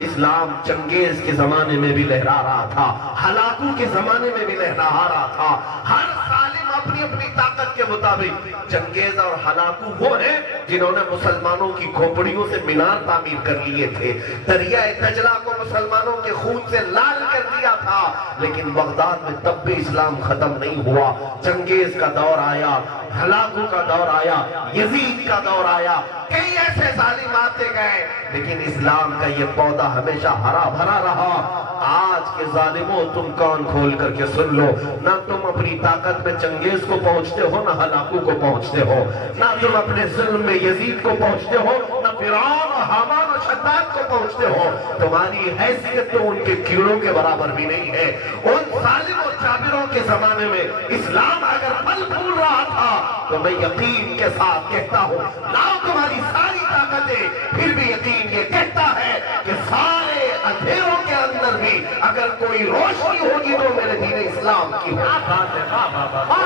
اسلام چنگیز کے زمانے میں بھی لہرا رہا تھا، ہلاکو کے زمانے میں بھی لہرا رہا تھا۔ ہر ظالم اپنی اپنی طاقت کے مطابق، چنگیز اور ہلاکو وہ ہیں جنہوں نے مسلمانوں کی کھوپڑیوں سے مینار تعمیر کر لیے تھے، دریائے دجلہ کو مسلمانوں کے خون سے لال کر دیا تھا، لیکن بغداد میں تب بھی اسلام ختم نہیں ہوا۔ چنگیز کا دور آیا، ہلاکو کا دور آیا، یزید کا دور آیا، کئی ایسے ظالم آتے گئے، لیکن اسلام کا یہ پودا ہمیشہ ہرا بھرا رہا۔ آج کے ظالموں، تم کان کھول کر کے سن لو، نہ تم اپنی طاقت میں چنگیز کو پہنچتے ہو، نہ ہلاکو کو پہنچتے ہو، نہ تم اپنے ظلم میں یزید کو پہنچتے ہو، نہ فرعون اور حامان اور شداد کو پہنچتے ہو۔ تمہاری حیثیت تو ان کے کیڑوں کے برابر بھی نہیں ہے۔ ان ظالم اور جابروں کے زمانے میں اسلام اگر پھل پھول رہا تھا تو میں یقین کے ساتھ کہتا ہوں، لاؤ تمہاری ساری طاقتیں، پھر بھی یقین یہ کہتا ہے کہ سارے اندھیروں کے اندر بھی اگر کوئی روشنی ہوگی تو میرے دین اسلام کی ہوگی،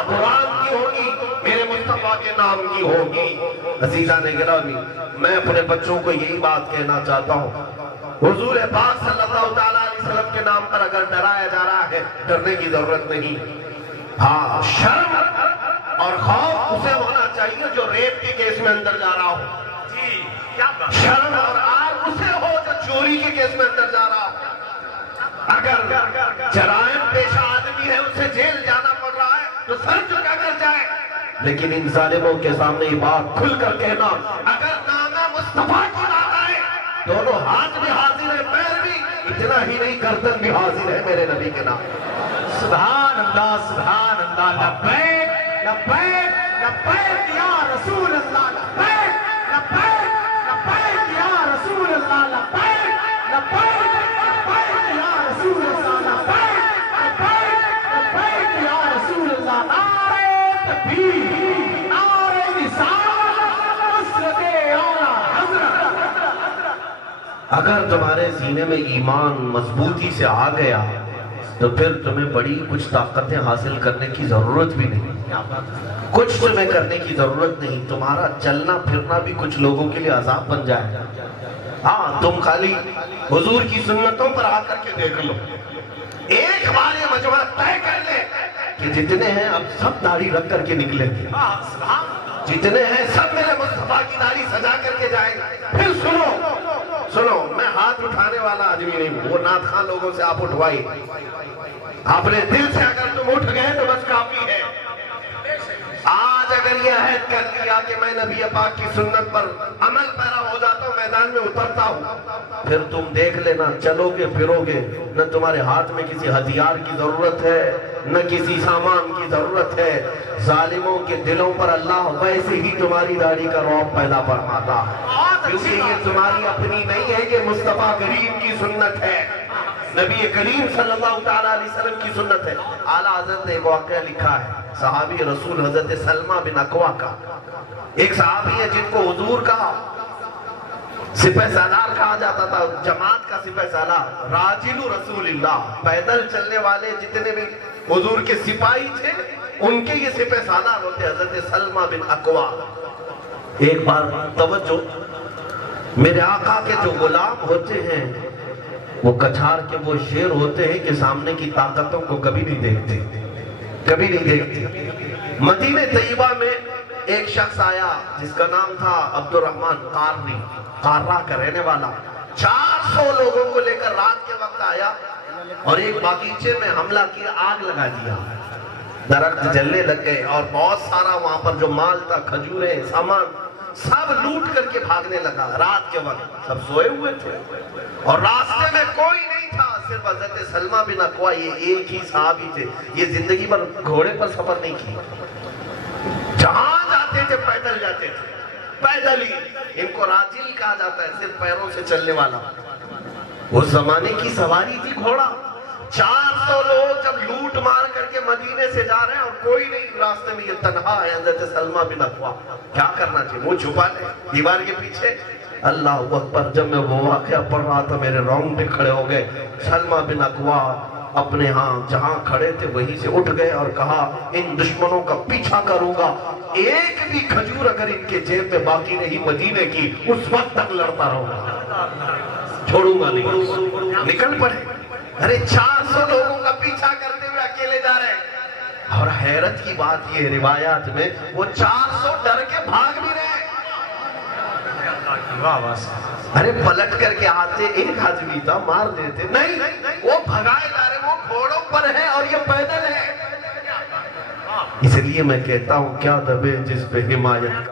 قرآن کی ہوگی، میرے مصطفیٰ کے نام کی ہوگی۔ عزیزان گرامی، میں اپنے بچوں کو یہی بات کہنا چاہتا ہوں، حضور پاک صلی اللہ علیہ وسلم کے نام پر اگر ڈرایا جا رہا ہے، ڈرنے کی ضرورت نہیں۔ ہاں، شرم اور خوف اسے ہونا چاہیے جو ریپ کے کیس میں اندر جا رہا ہو، شرم اور آر اسے ہو جو چوری کے کیس میں اندر جا رہا ہو۔ اگر جرائم پیشہ آدمی ہے، اسے جیل جانا پڑ رہا ہے تو سر جھکا کر جائے، لیکن ان ظالموں کے سامنے یہ بات کھل کر کہنا، اگر نام مصطفیٰ کی بات آئے، دونوں ہاتھ بھی حاضر ہے، پیر بھی، اتنا ہی نہیں گردن بھی حاضر ہے میرے نبی کے نام۔ سبحان اللہ، سبحان اللہ، لبیک لبیک لبیک یا رسول اللہ، لبیک لبیک لبیک یا رسول اللہ، لبیک لبیک لبیک یا رسول اللہ، لبیک لبیک لبیک یا رسول اللہ۔ نعرہ تکبیر، نعرہ رسالت، نصرت اعلیٰ حضرت۔ اگر تمہارے سینے میں ایمان مضبوطی سے آ گیا تو پھر تمہیں بڑی کچھ طاقتیں حاصل کرنے کی ضرورت بھی نہیں، کچھ تمہیں کرنے کی ضرورت نہیں۔ تمہارا چلنا پھرنا بھی کچھ لوگوں کے لیے عذاب بن جائے گا۔ ہاں، تم خالی حضور کی سنتوں پر آ کر کے دیکھ لو، ایک بار یہ مجمع طے کر لے کہ جتنے ہیں اب سب داڑھی رکھ کر کے نکلیں گے، جتنے ہیں سب میرے مصطفیٰ کی داڑھی سجا کر کے جائیں گے۔ پھر سنو، میں ہاتھ اٹھانے والا آدمی نہیں ہوں، وہ نعت خواں لوگوں سے آپ اٹھوائی، اپنے دل سے اگر تم اٹھ گئے تو بس کافی ہے۔ آج اگر یہ عہد کر لیا کہ میں نبی پاک کی سنت پر عمل پیرا ہو جاتا ہوں، میدان میں اترتا ہوں، پھر تم دیکھ لینا، چلو گے پھرو گے، نہ تمہارے ہاتھ میں کسی ہتھیار کی ضرورت ہے، نہ کسی سامان کی ضرورت ہے۔ ظالموں کے دلوں پر اللہ ویسے ہی تمہاری داڑھی کا رعب پیدا فرماتا ہے، کیونکہ یہ تمہاری اپنی نہیں ہے، کہ مصطفیٰ کریم کی سنت ہے، نبی کریم صلی اللہ علیہ وسلم کی سنت ہے۔ اعلیٰ حضرت نے ایک واقعہ لکھا ہے، صحابی رسول حضرت سلمہ بن اکوع کا۔ ایک صحابی ہے جن کو حضور کا سپہ سالار کہا جاتا تھا، جماعت کا سپہ سالار، راجل رسول اللہ، پیدل چلنے والے جتنے بھی حضور کے سپاہی تھے ان کے یہ سپہ سالار ہوتے حضرت سلمہ بن اکوع۔ ایک بار توجہ، میرے آقا کے جو غلام ہوتے ہیں وہ کچھار کے وہ شیر ہوتے ہیں کہ سامنے کی طاقتوں کو کبھی نہیں دیکھتے، کبھی نہیں دیکھتے۔ مدینہ طیبہ میں ایک شخص آیا جس کا نام تھا عبد الرحمن قارنی، قارہ کا رہنے والا، 400 لوگوں کو لے کر رات کے وقت آیا اور ایک باغیچے میں حملہ کیا، آگ لگا دیا، درخت جلنے لگ گئے اور بہت سارا وہاں پر جو مال تھا، کھجوریں، سامان، سب لوٹ کر کے بھاگنے لگا۔ رات کے وقت سب سوئے ہوئے تھے اور راستے میں کوئی نہیں تھا، صرف حضرت سلمہ بن اکوع، یہ ایک ہی صحابی تھے۔ یہ زندگی بھر گھوڑے پر سفر نہیں کی، جہاں جاتے تھے پیدل جاتے تھے، پیدل ہی۔ ان کو راجل کہا جاتا ہے، صرف پیروں سے چلنے والا۔ اس زمانے کی سواری تھی گھوڑا۔ 400 لوگ جب لوٹ مار کر کے مدینے سے جا رہے ہیں اور کوئی نہیں، راستے میں یہ تنہا ہے حضرت سلمہ بن اکوع، کیا کرنا چاہیے؟ منہ چھپا لے دیوار کے پیچھے۔ اللہ اکبر، جب میں وہ واقعہ پڑھ رہا تھا میرے رونگٹے کھڑے ہو گئے۔ سلمہ بن اکوع اپنے ہاں جہاں کھڑے تھے وہیں سے اٹھ گئے اور کہا، ان دشمنوں کا پیچھا کروں گا، ایک بھی کھجور اگر ان کے جیب میں باقی نہیں مدینے کی، اس وقت تک لڑتا رہوں گا۔ چھوڑوں گا نہیں. نکل پڑے. ارے 400 لوگوں کا پیچھا کرتے ہوئے اکیلے جا رہے ہیں. اور حیرت کی بات یہ روایات میں وہ 400 ڈر کے بھاگ بھی رہے. ارے پلٹ کر کے آتے ایک آدمی تھا مار دیتے. نہیں, وہ بھگائے جا رہے. وہ گھوڑوں پر ہے اور یہ پیدل ہے. اس لیے میں کہتا ہوں کیا دبے جس پہ حمایت